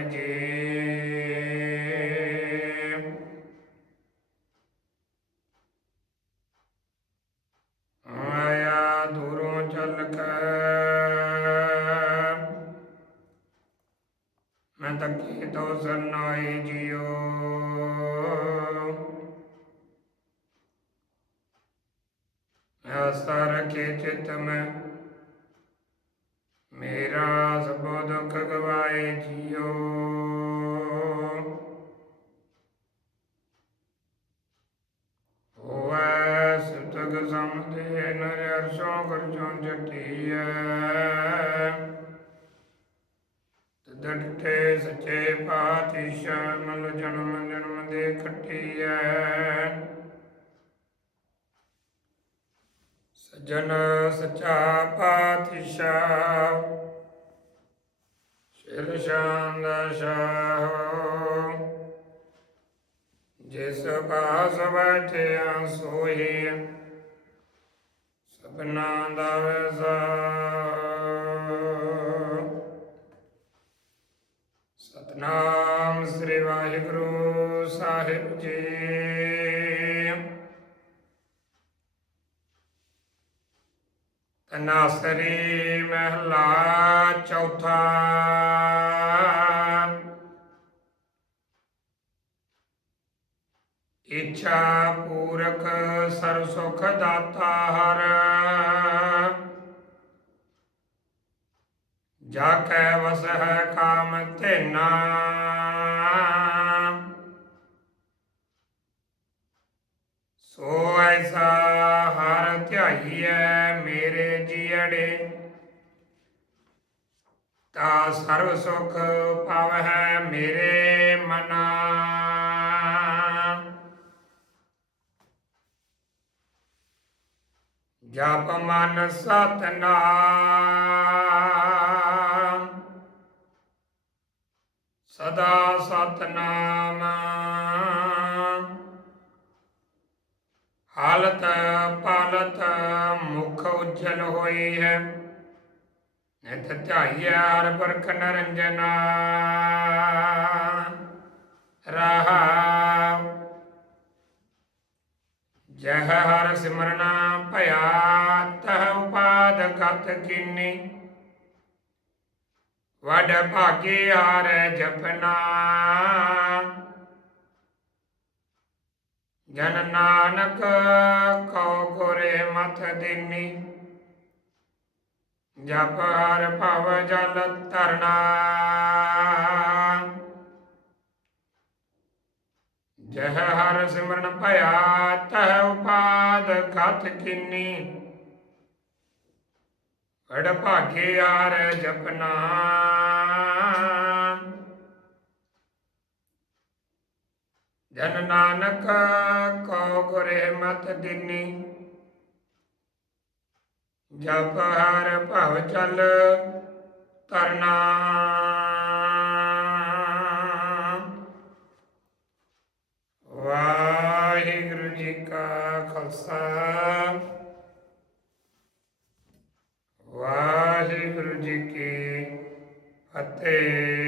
ਸਾਹਿਬ ਆਇਆ ਦੂਰੋਂ ਚੱਲ ਕੇ ਮੈਂ ਤੱਕੀ ਤੋ ਸਰਨਾਈ ਜਿਓ। ਆਸਾ ਰਖੇ ਚਿਤ ਮੈਂ, ਮੇਰਾ ਸਭੋ ਦੁੱਖ ਗਵਾਏ ਜਿਓ। ਸਮਝੇ ਨਰ ਅਰਸ਼ੋਂ ਕਰਜੋਂ ਜਟੀਐ। ਡਟੇ ਸੱਚੇ ਪਾਤਸ਼ਾਹ ਮਲ ਜਨਮ ਜਨਮ ਦੇ ਖਟੀਐ। ਸਜਣ ਸੱਚਾ ਪਾਤਸ਼ਾਹ, ਸ਼ਿਰ ਸ਼ਾਂਦ ਸ਼ਾਹ ਜਿਸ ਪਾਸ ਬੈਠਿਆ ਸੋਈ ਸਭਨਾ ਦਾ ਵੈਸਾ ਸਤਨਾਮ ਸ੍ਰੀ ਵਾਹਿਗੁਰੂ ਸਾਹਿਬ ਜੀ। ਤਨਾਸਰੀ ਮਹਿਲਾ ਚੌਥਾ ਇੱਛਾ ਪੂਰਕ ਸਰਬ ਸੁਖ ਦਾਤਾ ਹਰ। ਜਾ ਕੈ ਵਸ ਹੈ ਕਾਮ ਧੇਨਾ। ਸੋ ਐਸਾ ਹਰ ਧਿਆਈਐ ਮੇਰੇ ਜੀੜੇ ਤਾ ਸਰਬ ਸੁਖ ਪਾਵਹਿ ਮੇਰੇ ਮਨਾ। ਜਪ ਮਨ ਸਤਨਾਮ ਸਦਾ ਸਤਨਾਮ ਹਾਲਤ ਪਾਲਤ ਮੁਖ ਉਜਲ ਹੋਈ ਹੈ। ਨਿਤ ਧਿਆਈਐ ਹਰ ਬਰਖ ਨਰੰਜਨਾ। ਰਹਾ। ਜਹ ਹਰ ਸਿਮਰਨਾ ਭਇਆ। ਉਪਾਦ ਕੀਨੀ। ਵਡ ਭਾਗੇ ਹਾਰ ਜਪਨਾ। ਜਨ ਨਾਨਕ ਕਉ ਗੁਰੇ ਮਥ ਦਿਨੀ। ਜਪ ਹਰ ਭਵ ਜਲ ਤਰਨਾ ਜਹ ਹਰ ਸਿਮਰਨ ਭਇਆ ਤਹ ਉਪਾਦ ਗਤ ਕੀਨੀ। ਵਡ ਭਾਗੇ ਆਰ ਜਪਨਾ। ਜਨ ਨਾਨਕ ਕਉ ਗੁਰੇ ਮਤ ਦੀਨੀ। ਜਪ ਹਰ ਭਵ ਚਲ ਤਰਨਾ ਵਾਹਿਗੁਰੂ ਜੀ ਕਾ ਖਾਲਸਾ। え、